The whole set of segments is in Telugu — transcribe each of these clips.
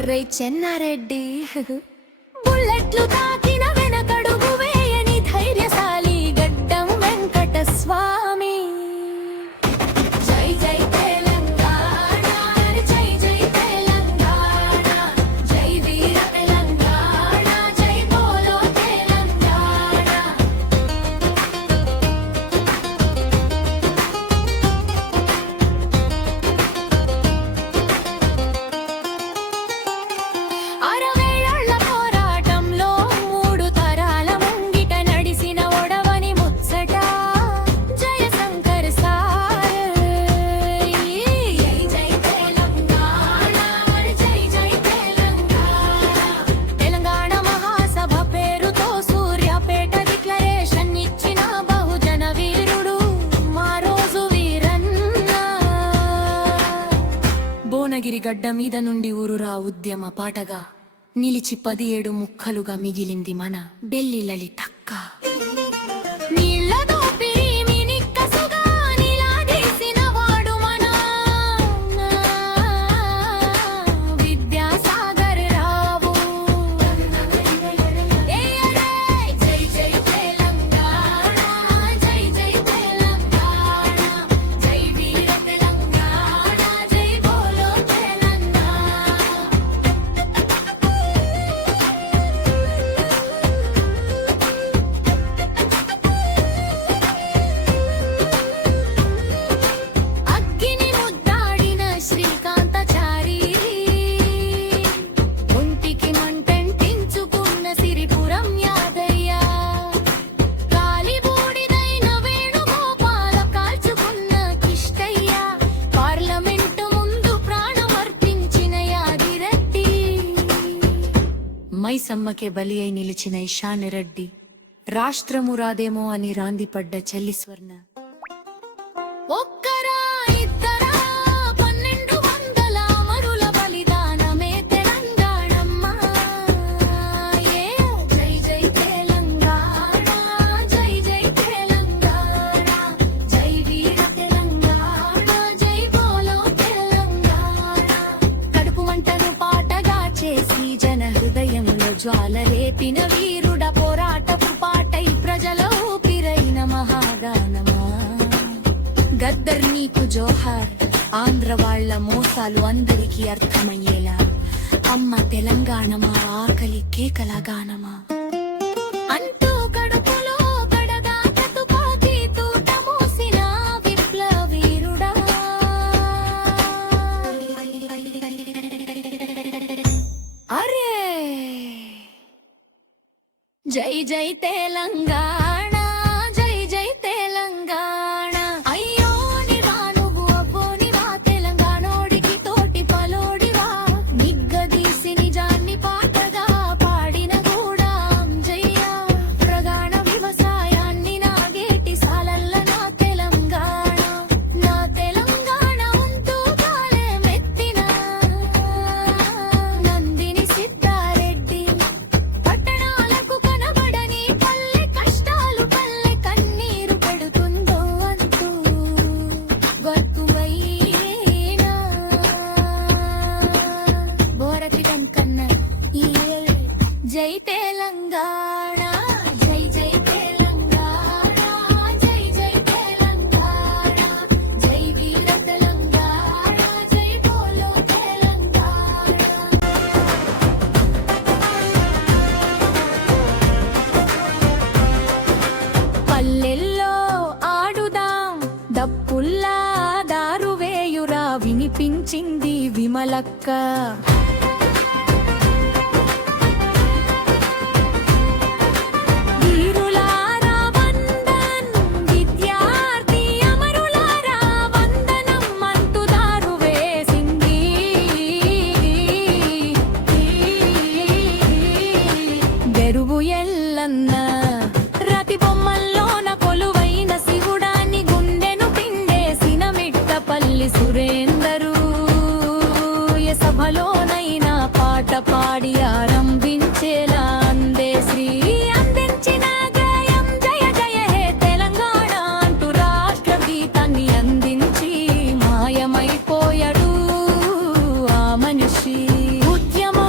అర్రై చెన్నారెడ్డి బుల్లెట్లు తాకిన వెనకడుగు వేయని ధైర్యశాలి గడ్డం వెంకట స్వామి. జై జై తెలంగాణ, జై జై తెలంగాణ, జై వీర తెలంగాణ, జై బోలో తెలంగాణ. అరవేళ్ల పోరాటంలో మూడు తరాల ముంగిట నడిసిన ఒడవని ముచ్చట జయశంకర్ సార్. జై జై తెలంగాణ, జై జై తెలంగాణ. తెలంగాణ మహాసభ పేరుతో సూర్యాపేట డిక్లరేషన్ ఇచ్చిన బహుజన వీరుడు మా రోజు వీరన్న. భువనగిరి గడ్డ మీద నుండి ఊరురా ఉద్యమ పాటగా నిలిచి 17 ముక్కలుగా మిగిలింది మన బెల్లి లలితక్క. నీళ్ళ దోపిడీ మినిక్కసుగా నిలదీసిన వాడు మన విద్యాసాగర్ రావు. జై జై తెలంగాణ, జై జై తెలంగాణ, జై వీర తెలంగాణ, జై బోలో తెలంగాణ. అగ్గిని ముద్దాడిన శ్రీకాంతచారి, ఒంటికి మంటంటించుకున్న సిరిపురం యాదయ్య, కాలిబూడిదైన వేణుగోపాల కాల్చుకున్న కిష్టయ్య, పార్లమెంటు ముందు ప్రాణమర్పించిన యాదిరెడ్డి, మైసమ్మకే బలి అయి నిలిచిన ఇషాన్ రెడ్డి, రాష్ట్రము రాదేమో అని రాందిపడ్డ చెల్లి స్వర్ణ. ఒక్కరా ఇద్దరా 1200 అమరుల బలిదానమే తెలంగాణమ్మ. జై జై తెలంగాణ, జై జై తెలంగాణ, జై వీర తెలంగాణ, జై బోలో తెలంగాణ. కడుపు మంటను పాటగా చేసి జన హృదయములో జ్వాల రేపిన వీరుడ, పోరాటపు పాటై ప్రజల ఊపిరైన మహాగానమా. గద్దర్ నీకు జోహార్, ఆంధ్ర వాళ్ళ మోసాలు అందరికీ అర్థమయ్యేలా, అమ్మ తెలంగాణ మా ఆకలి కేకల గానమా. అంటూ కడుపులో కడదాక తుపాకీ తూట మూసిన విప్లవీరుడా. అరే జై జై తెలంగాణ, జై జై తెలంగాణ. అయ్యో నివా నువ్వు అవ్వో నివా, తెలంగాణోడికి తోటి పలోడివా. నిగ్గదీసి నిజాన్ని పాటగా పాడిన కూడా అంజయ్య, ప్రగాఢ వ్యవసాయాన్ని నాగేటి సాలల్ల నా తెలంగాణ. నా తెలంగాణ ఉంటూ కాలే మెత్తిన నందిని సిద్ధారెడ్డి, పట్టణాలకు కనబడని పల్లె కష్టాలు పల్లె కన్నీరు పెడుతుందో అంటూ గొర్తువైనా బోరకిటం కన్న జై తెలంగాణ, జై జై తెలంగాణ, జై జై తెలంగాణ, జై వీర తెలంగాణ, జై బోలో తెలంగాణ. పల్లెల్లో ఆడుదాం దప్పుల్లా దారువేయురా వినిపించింది విమలక్క. వీరులారా వందన్, విద్యార్థి అమరులారా వందనం అంటూ దారు వేసింది. బెరువు ఎల్లన్న రతి బొమ్మల్లోన కొలువైన శివుడాన్ని గుండెను పిండేసిన మిట్టపల్లి సురేందరు, ఏ సభలోనైనా పాట పాడి ఆరంభించేలా అందేశ్రీ అందించిన గయం జయ జయ హే తెలంగాణ అంటూ రాష్ట్ర గీతాన్ని అందించి మాయమైపోయాడు ఆ మనిషి. ఉద్యమ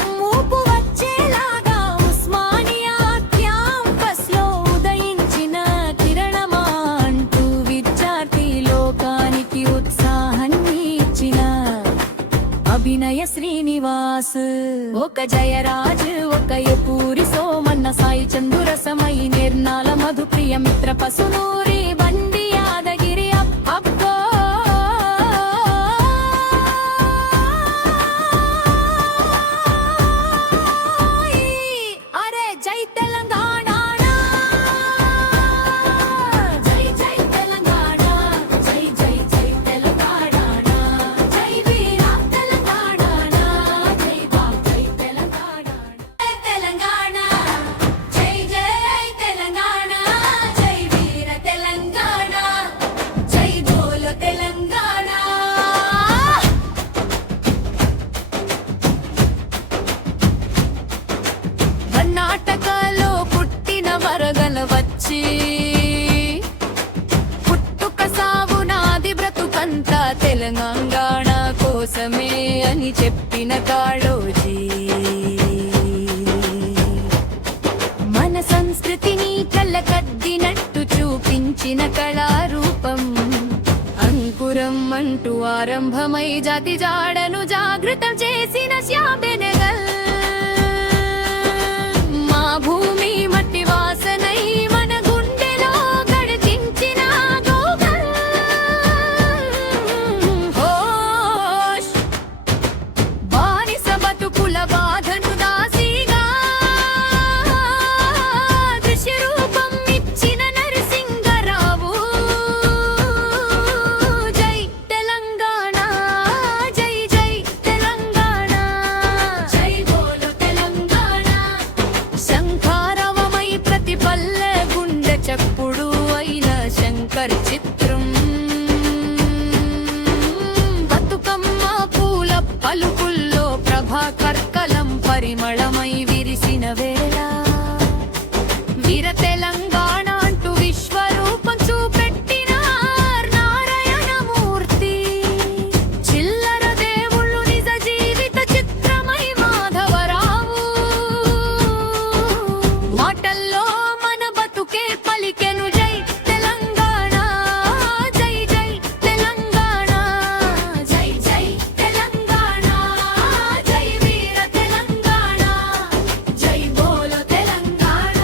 శ్రీనివాస్, ఒక జయరాజ్, ఒక ఎపూరి సోమన్న, సాయి చందురసమై, నిర్నాల మధుప్రియ, మిత్ర పసునూరి, బండి యాదగిరి, అబ్బో అరే జై తెలంగాణ, జై జై తెలంగాణ, జై జై జై తెలంగాణ, జై వీర తెలంగాణ, జై బాబు జై తెలంగాణ, తెలంగాణ, జై జై తెలంగాణ, జై వీర తెలంగాణ, జై బోలో తెలంగాణ. కర్ణాటకలో పుట్టిన వరగల వచ్చి, పుట్టుక సావునాది బ్రతుకంతా తెలంగాణ కోసమే అని చెప్పిన కాళోజీ, మన సంస్కృతిని కళ్ళకద్దినట్టు చూపించిన కళారూపం, అంకురం అంటూ ఆరంభమై జాతి జాడను జాగృతం చేసిన శ్యాబెనగల్, మా భూమి మట్టి వాసనై మన గుండెలో గడిచించిన గోగల్. హోష్ బానిస బతుకుల బాధను దాసిగా దృశ్య రూపం ఇచ్చిన నరసింగరావు, జై తెలంగాణ, జై జై తెలంగాణ, జై బోలో తెలంగాణ. శంఖారవమై ప్రతి పల్లె గుండె చప్పుడు అయిన శంకర్ చిత్రం, బతుకమ్మ పూల పలుకుల్లో ప్రభాకర్ కలం పరిమళమై విరిసిన వేళ, వీర తెలంగాణ అంటూ విశ్వరూపం చూపెట్టిన నారాయణమూర్తి, చిల్లర దేవుళ్ళు నిజ జీవిత చిత్రమై మాధవరావు, మాటల్లో మన బతుకే పలికెను జై తెలంగాణ, జై జై తెలంగాణ, జై జై తెలంగాణ, జై వీర తెలంగాణ, జై బోలో తెలంగాణ.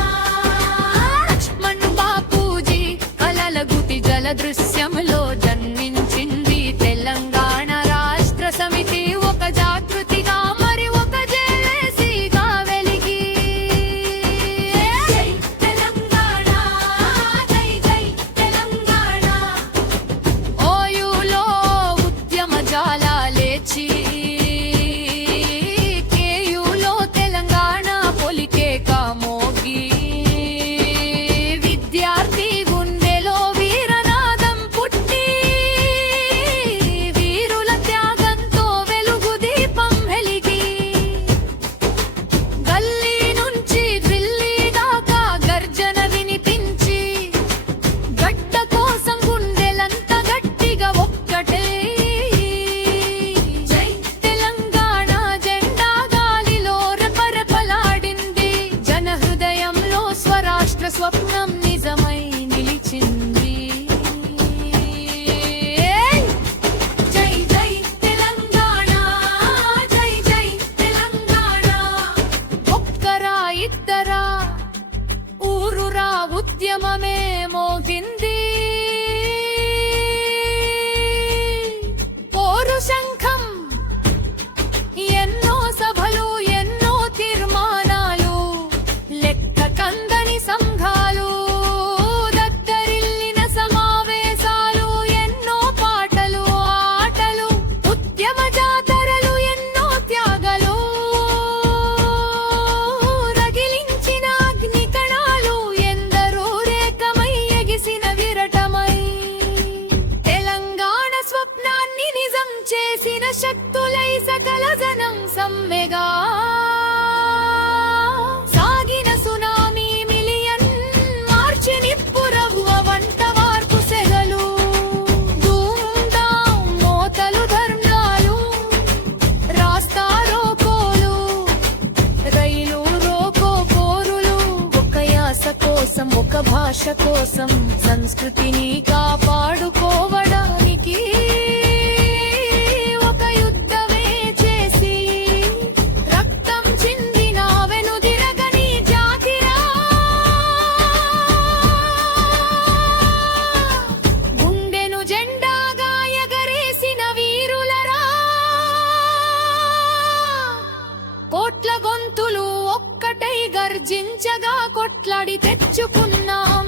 లక్ష్మణ్ బాపూజీ కలల గుటి జల దృశ్యంలో జన్మించింది తెలంగాణ రాష్ట్ర సమితి, ఒక జాగృతిగా మరి ఒక జేఏసీగా వెలిగి, జై తెలంగాణ, జై జై తెలంగాణ. ఓయూలో ఉద్యమ జాలాలేచి, కేయూలో తెలంగాణ పొలికే కామోగి, విద్యార్థి గుండెలో వీరనాదం పుట్టి, వీరుల త్యాగంతో వెలుగు దీపం వెలిగి, గల్లీ నుంచి ఢిల్లీ దాకా గర్జన వినిపించి, గడ్డ కోసం గుండెలంతా గట్టిగా ఒక్కటే, జై తెలంగాణ జెండా గాలిలో రెపరెపలాడింది, జన హృదయంలో స్వరాష్ట్ర స్వప్నం నిజమై నిలిచింది. జై జై తెలంగాణ, జై జై తెలంగాణ. ఒక్కరా ఇద్దరా ఊరురా ఉద్యమమే మోగింది, పోరు శంఖం, ఎన్నో సభలు, ఎన్నో తీర్మానాలు, లెక్క కందని సంఘాలు, దద్దరిల్లిన సమావేశాలు, ఎన్నో పాటలు ఆటలు, ఉద్యమ జాతరలు, ఎన్నో త్యాగలు, రగిలించిన అగ్ని కణాలు, ఎందరో రేకమై ఎగిసిన విరటమై, తెలంగాణ స్వప్నాన్ని నిజం చేసిన శక్తులై సకల జనం సమ్మెగా సాగిన సునామీ మిలియన్ మార్చి నిప్పురవ్వ వంట మార్పు సెగలు, ధూమ్ధాం మోతలు ధర్నాలు, రాస్తా రోకోలు, రైలు రోకో పోరులు, ఒక యాస కోసం ఒక భాష కోసం సంస్కృతిని కాపాడుకోవడానికి ఒక యుద్ధమే చేసి కోట్ల గొంతులు ఒక్కటై గర్జించగా కొట్లాడి తెచ్చుకున్నాం